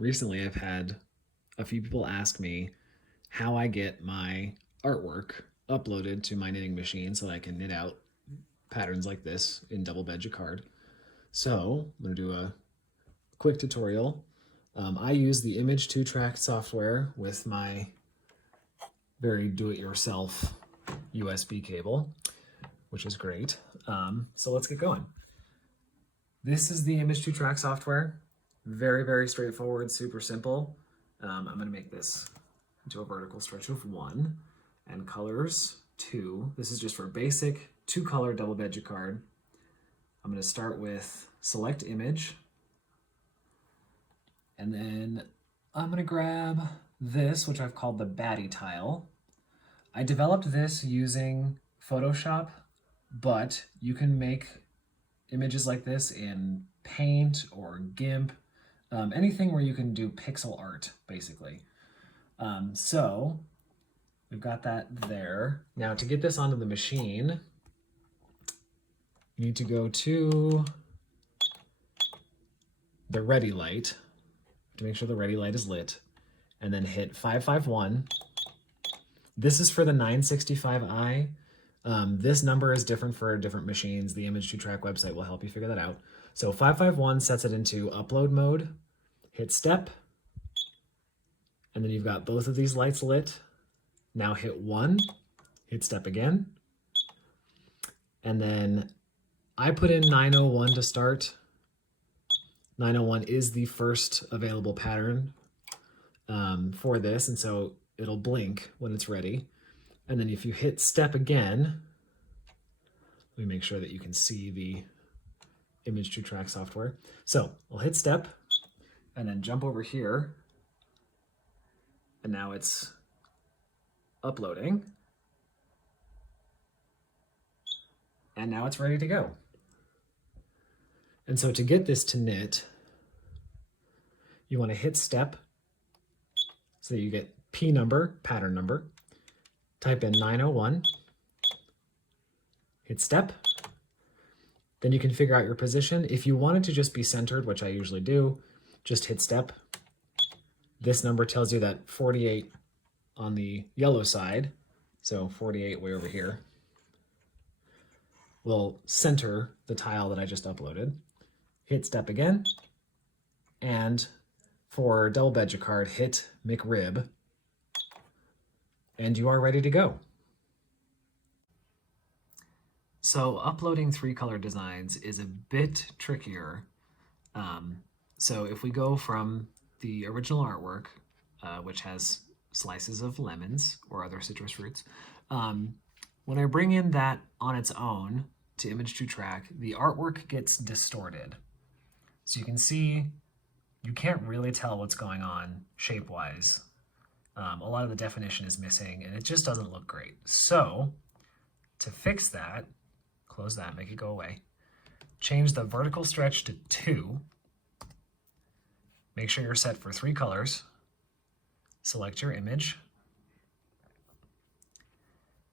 recently I've had a few people ask me how I get my artwork uploaded to my knitting machine so that I can knit out patterns like this in double bed jacquard. So I'm going to do a quick tutorial. I use the Image 2-track software with my very do-it-yourself USB cable, which is great. So let's get going. This is the Image 2-track software. Very, very straightforward, super simple. I'm going to make this into a vertical stretch of 1 and colors 2. This is just for basic 2-color double bed jacquard. I'm going to start with select image, and then I'm going to grab this, which I've called the baddie tile. I developed this using Photoshop, but you can make images like this in Paint or GIMP, anything where you can do pixel art, basically. So we've got that there. Now to get this onto the machine, you need to go to the ready light to make sure the ready light is lit, and then hit 551. This is for the 965i. This number is different for different machines. The Image 2-track website will help you figure that out. So 551 sets it into upload mode. Hit step, and then you've got both of these lights lit. Now hit 1, hit step again, and then I put in 901 to start. 901 is the first available pattern for this, and so it'll blink when it's ready. And then if you hit step again, let me make sure that you can see the Image 2-track software. So we'll hit step and then jump over here, and now it's uploading. And now it's ready to go. And so to get this to knit, you want to hit step so that you get P number, pattern number, type in 901, hit step, then you can figure out your position. If you want it to just be centered, which I usually do, just hit step. This number tells you that 48 on the yellow side, so 48 way over here, will center the tile that I just uploaded. Hit step again, and for double bed jacquard, hit McRib, and you are ready to go. So uploading 3-color designs is a bit trickier. So if we go from the original artwork, which has slices of lemons or other citrus fruits, when I bring in that on its own to Image 2-track, the artwork gets distorted. So you can see, you can't really tell what's going on shape-wise. A lot of the definition is missing, and it just doesn't look great. So to fix that, close that, make it go away. Change the vertical stretch to 2. Make sure you're set for 3 colors. Select your image.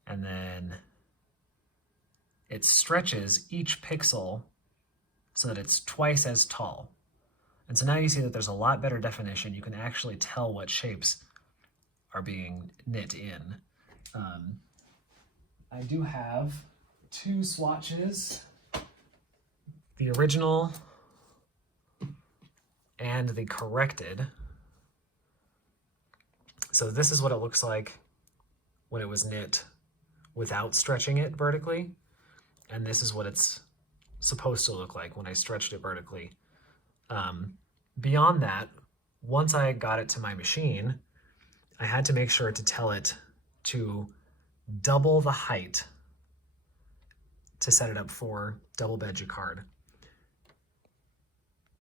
And then it stretches each pixel so that it's twice as tall. And so now you see that there's a lot better definition. You can actually tell what shapes are being knit in. I do have 2 swatches, the original and the corrected. So this is what it looks like when it was knit without stretching it vertically, and this is what it's supposed to look like when I stretched it vertically. Beyond that, once I got it to my machine, I had to make sure to tell it to double the height to set it up for double bed jacquard.